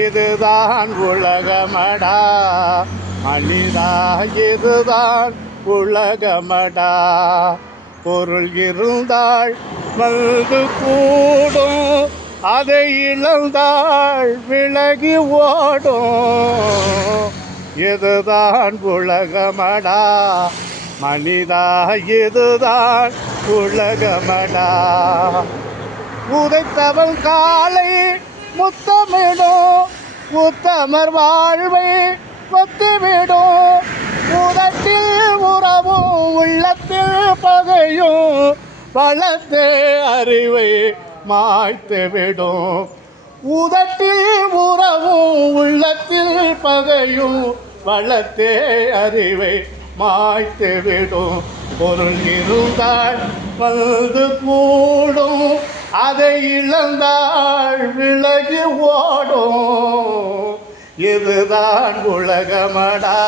இதுதான் உலகமடா மனிதா, இதுதான் உலகமடா. பொருள் இருந்தால் வந்து கூடும், அதை இழந்தால் விலகி ஓடும். இதுதான் உலகமடா மனிதா, இதுதான் உலகமடா. உதைத்தவன் காலை முத்தமிடும், உத்தமர் வாழ்வை கொத்திவிடும். உதட்டில் உறவும் உள்ளத்தில் பகையும் வளர்த்தே அறிவை மாய்த்துவிடும். உதட்டில் உறவும் உள்ளத்தில் பகையும் வளர்த்தே அறிவை மாய்த்துவிடும். பொருள் இருந்தால் வந்து கூடும், அதை இழந்தால் விலகி ஓடும். இதுதான் உலகமடா